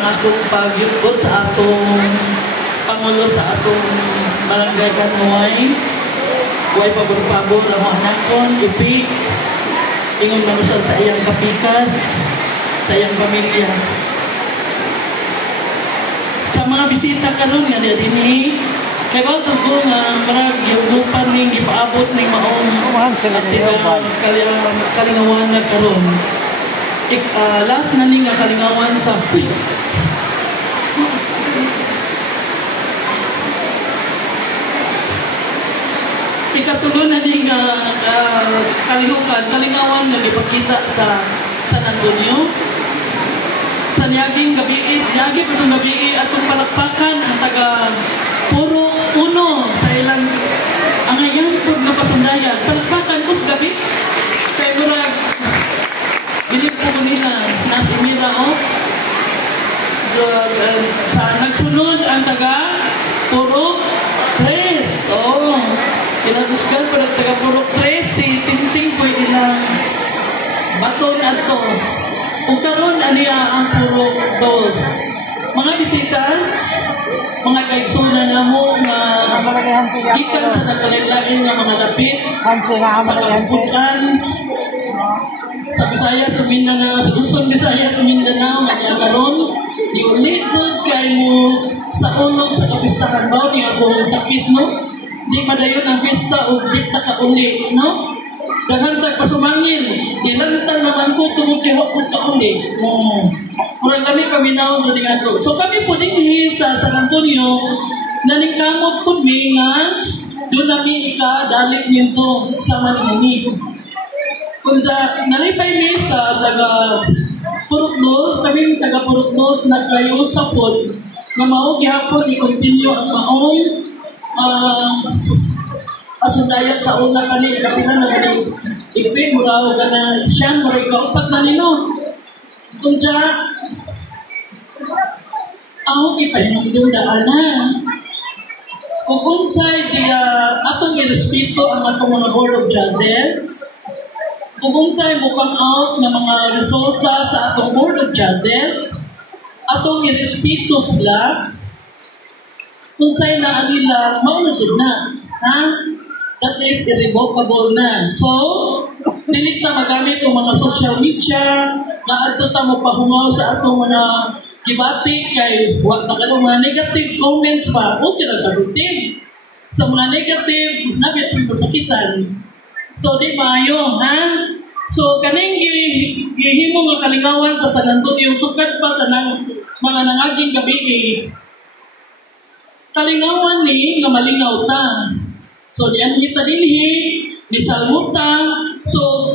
ang atong pagyukot sa atong pangulo sa atong barangay Kanuay. Huwag pabor-pabor ang mga nakon, ipik, ingon manusad sa iyang kapikas, sa iyang pamilya. Sa mga bisita karon nga din kay ba ito ko nga marag yung lupa ning ipaabot ning maong at kalingawan na karon. Last na ning kalingawan sa ikatulo na ning kalingawan nga ipakita sa San Antonio. Sa niyaging gabi pa itong gabi atong palakpakan ang taga puro uno sa ilang ang ngayon po na pasundayan. Palakpakan po sa gabi. Kaya murag bilip po nila nasa Mira sa nagsunod ang taga puro tres. Kinabusgal po ng taga puro tres. Si Tinting po ilang baton ato. Kung karon aniya ang puro dos. Mga bisitas, mga kaigsunan na mo nga ikan sa nagkalilain ng mga lapit sa Kabuputan, sa Bisaya, sa Mindanao, sa Luzon, Bisaya, sa Mindanao, nga karon iulitod kay mo sa ulog sa kapistahan ba, niya kung sakit no, di madayon ang festa o bit na kauli, no? Ganhantag pasumangin, dilantang naman ko tumukiwak ko kauli. Murang kami paminaw na din ato. So kami po din sa San Antonio, naningkamot po mi nga doon namin dalit nito sa Manini. Kung nalipay mi sa taga Puruklos, kami taga Puruklos na kayo sa pod, na maong gihapon i-continue ang maong asundayan sa una kanil, kapitan na kanil. Ipin, muraw ka na siyan, muraw kaupat na nino. Kung siya, ako ipahinong daan na. Kung unsay, atong irespeto ang atong mga Board of Judges, kung unsay mukhang out ng mga resulta sa atong Board of Judges, atong irespeto sila, kung sa'y naanila, maunod na. Ha? That is irrevocable na. So, dilit na magamit ang mga social media, na ato ta mo pahungaw sa atong mga debate kay wag na kayo mga negative comments pa, okay na positive. Sa mga negative, nabit yung masakitan. So, di maayo, ha? So, kaning gihimo nga kalingawan sa San Antonio, sukat pa sa mga nangaging gabi kalingawan ni nga malingaw ta. So, diyan kita dinhi, ni Salmuta. So,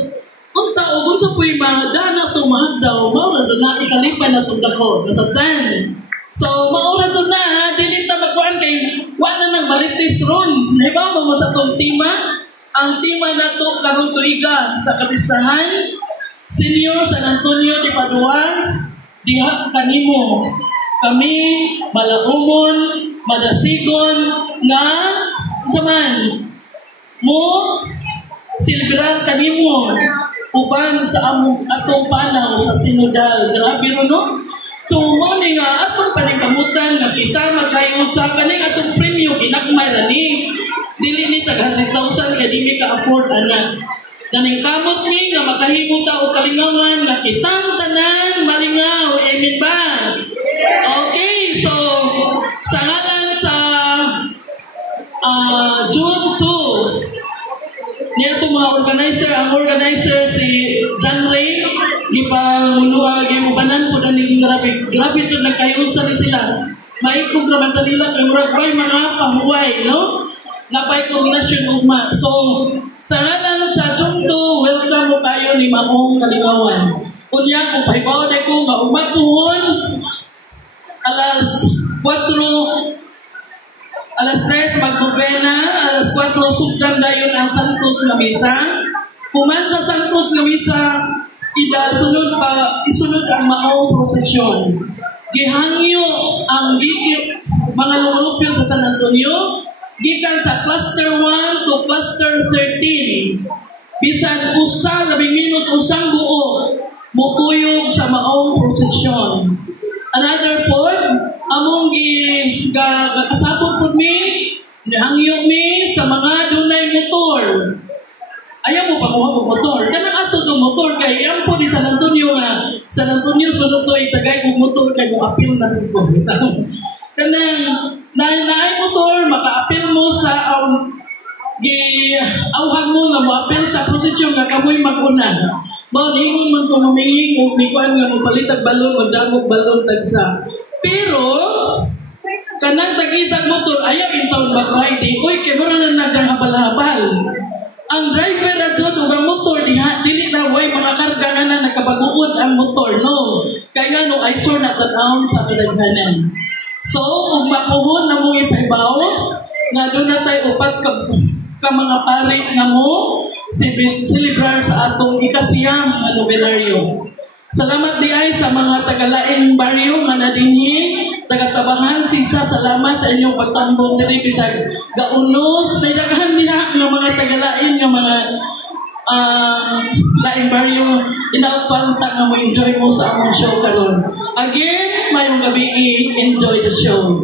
unta o kung sa po'y mahadana itong mahagdaw, maura dyan na ikalipan na itong dako, nasabtan. So, maura dyan na, ha, dinita magkuhan kay, wala nang maritis ron. Nahibaw mo sa itong tima, ang tima na ito karong tuiga sa kapistahan, Senior San Antonio de Padua, diha kanimo. Kami, Malaumon, Madasigon, nga, saman, mo, silibrar kanimo, uban sa atong panaw sa sinodal. Grabe ro, no? So, mo ni nga, atong panikamutan, nga kita magkayo sa kaning atong premyo, inakmay rani. Dili ni tag 100,000, kaya dili ka-afford, anak. Ganing kamot ni, nga makahimo ta o kalingawan, nga kitang tanan, malingaw, amen ba? Okay, so, sa ngalan sa June 2, niya itong mga organizer, ang organizer si John Ray, di pa muluha, gimubanan po na ni grabe ito, nagkayusan ni sila. May kumpraman nila, kay murag mga pahuway, no? Napay koordinasyon ugma. So, sa ngalan sa June 2, welcome mo kayo ni Maong Kalingawan. Kunya, kung pahibaw na ko, maugma puhon, alas 3 magnovena, alas 4 sugdan dayon ang Santos na misa. Kuman sa Santos na misa, isunod ang maong prosesyon. Gihangyo ang mga lumulupyo sa San Antonio, gikan sa cluster 1 to cluster 13. Bisan usa, labing minus usang buo, mukuyog sa maong prosesyon. Another pod, among kasabot po mi, nihangyo mi sa mga dunay motor. Ayaw mo pakuha mo motor. Kanang ato itong motor kay yan po ni San Antonio nga. San Antonio sunod to itagay kong motor kay mo apil na po. Kanang naay motor, maka-apil mo sa awhag mo nga mo-apil sa posisyon nga kamoy mag-una. Ingon man ko mamingin o di ko nga magpalitag balon, magdamog balon tagsa. Pero, kanang tagitag motor, ayaw yung taon back riding. Uy, kaya mara na nagdang habal-habal. Ang driver at doon, ang motor, dili na way mga karga nga na nakabaguod ang motor, no? Kaya nga no, ay sure na tatawon sa pinaghanan. So, kung mapuhon na mong ipaibaw, nga doon na tayo upat ka mga parit na mo, celebrar sa atong ikasiyam na nobenaryo. Salamat di ay sa mga tagalaing baryo nga nadinhi, tagatabahan, sisa, salamat sa inyong pagtambong diri bisag gaunos, may daghan diha nga mga tagalaing nga mga laing baryo, inaupanta nga mo enjoy mo sa among show karon. Again, mayong gabi, enjoy the show.